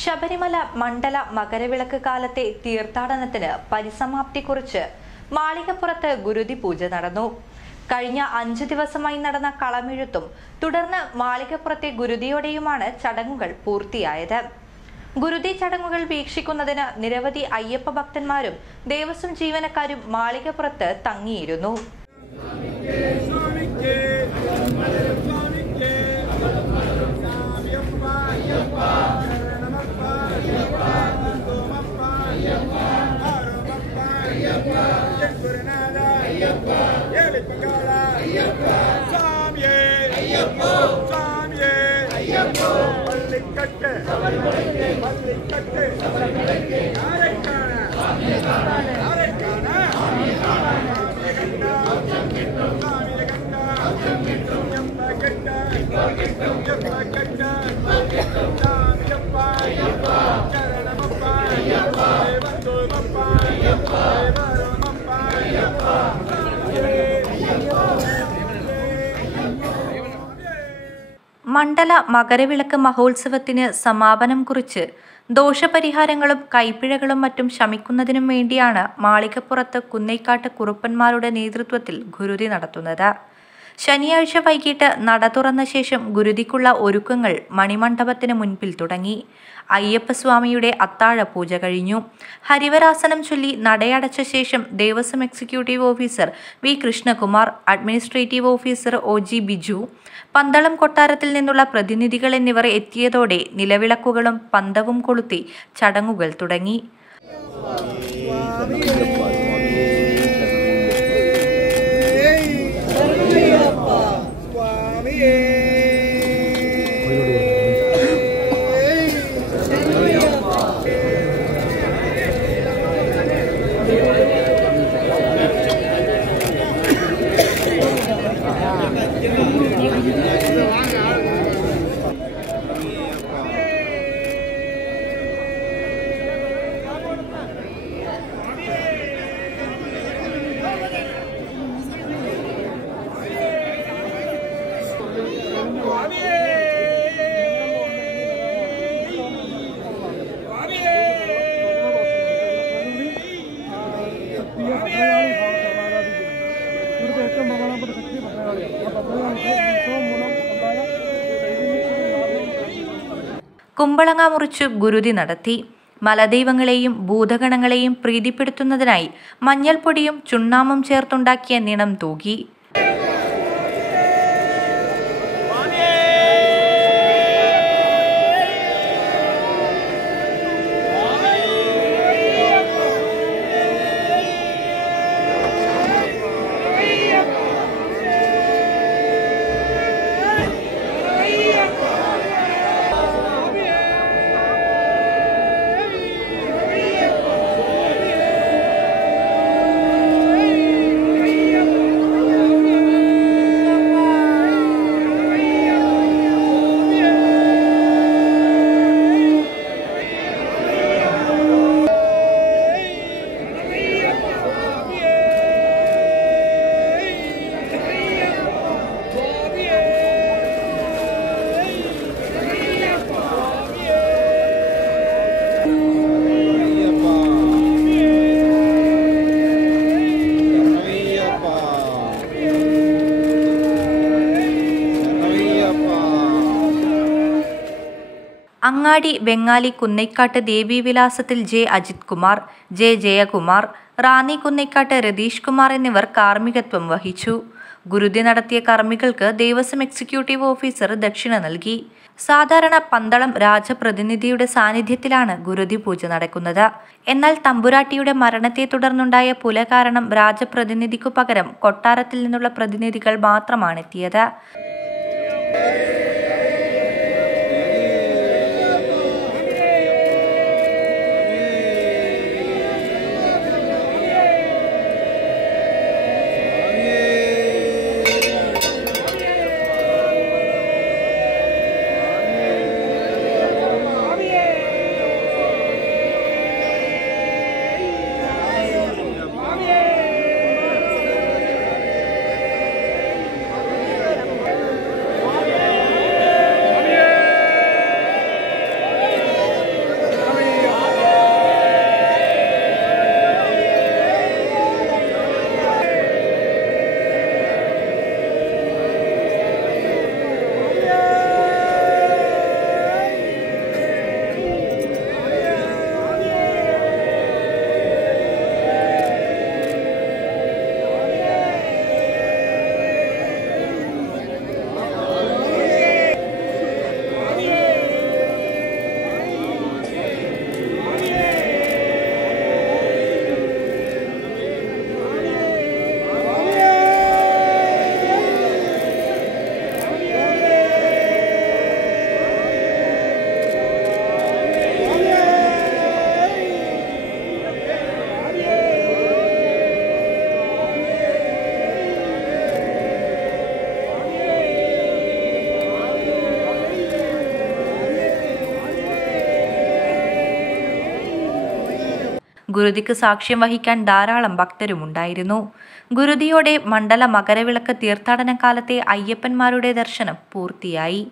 ശബരിമല മണ്ഡല മകരവിളക്ക് കാലത്തെ തീർത്ഥാടനത്തിന് പരിസമാപ്തി കുറിച്ച് മാളികപ്പുറത്ത് ഗുരുതി പൂജ നടന്നു. കഴിഞ്ഞ 5 ദിവസമായി നടന്ന കളമെഴുത്തും തുടർന്ന് മാളികപ്പുറത്തെ ഗുരുതിയോടെയുമാണ് ചടങ്ങുകൾ പൂർത്തിയായത്. ഗുരുതി ചടങ്ങുകൾ വീക്ഷിക്കുന്നതിന് നിരവധി അയ്യപ്പ ഭക്തന്മാരും ദേവസ്വം ജീവനക്കാരും മാളികപ്പുറത്ത് തങ്ങിയിരുന്നു. മണ്ഡല മകരവിളക്ക് മഹോത്സവത്തിന് സമാപനം കുറിച്ച് ദോഷപരിഹാരങ്ങളും കൈപ്പിഴകളും മറ്റും ശമിക്കുന്നതിനും വേണ്ടിയാണ് മാളികപ്പുറത്ത് കുന്നേക്കാട്ട് കുറുപ്പന്മാരുടെ നേതൃത്വത്തിൽ ഗുരുതി നടത്തുന്നത്. ശനിയാഴ്ച വൈകിട്ട് നട തുറന്ന ശേഷം ഗുരുതിക്കുള്ള ഒരുക്കങ്ങൾ മണിമണ്ഡപത്തിന് മുൻപിൽ തുടങ്ങി. അയ്യപ്പസ്വാമിയുടെ അത്താഴ പൂജ കഴിഞ്ഞു. ഹരിവരാസനം ചൊല്ലി നടയടച്ച ശേഷം Devaswom executive officer V Krishnakumar, administrative officer OG Biju, Pandalam കൊട്ടാരത്തിൽ നിന്നുള്ള പ്രതിനിധികൾ എന്നിവർ എത്തിയതോടെ നിലവിളക്കുകളും പന്തവും കൊളുത്തി ചടങ്ങുകൾ തുടങ്ങി. കുമ്പളങ്ങ മുറിച്ചു ഗുരുതി നടത്തി. മലദൈവങ്ങളെയും ഭൂതഗണങ്ങളെയും പ്രീതിപ്പെടുത്തുന്നതിനായി മഞ്ഞൾപ്പൊടിയും ചുണ്ണാമ്പും ചേർത്തുണ്ടാക്കിയ നിണം തൂകി. അങ്ങാടി വെങ്ങാലി കുന്നേക്കാട്ട് ദേവീവിലാസത്തിൽ J. അജിത് കുമാർ, J. ജയകുമാർ, റാന്നി കുന്നേക്കാട്ട് രതീഷ് കുമാർ എന്നിവർ കാർമ്മികത്വം വഹിച്ചു. ഗുരുതി നടത്തിയ കർമ്മികൾക്ക് ദേവസ്വം എക്സിക്യൂട്ടീവ് ഓഫീസർ ദക്ഷിണ നൽകി. സാധാരണ പന്തളം രാജപ്രതിനിധിയുടെ സാന്നിധ്യത്തിലാണ് ഗുരുതി പൂജ നടക്കുന്നത്. എന്നാൽ തമ്പുരാട്ടിയുടെ മരണത്തെ തുടർന്നുണ്ടായ പുല കാരണം രാജപ്രതിനിധിക്കു പകരം കൊട്ടാരത്തിൽ നിന്നുള്ള പ്രതിനിധികൾ മാത്രമാണെത്തിയത്. ഗുരുതിക്ക് സാക്ഷ്യം വഹിക്കാൻ ധാരാളം ഭക്തരുമുണ്ടായിരുന്നു. ഗുരുതിയോടെ മണ്ഡല മകരവിളക്ക് തീർത്ഥാടന കാലത്തെ അയ്യപ്പന്മാരുടെ ദർശനം പൂർത്തിയായി.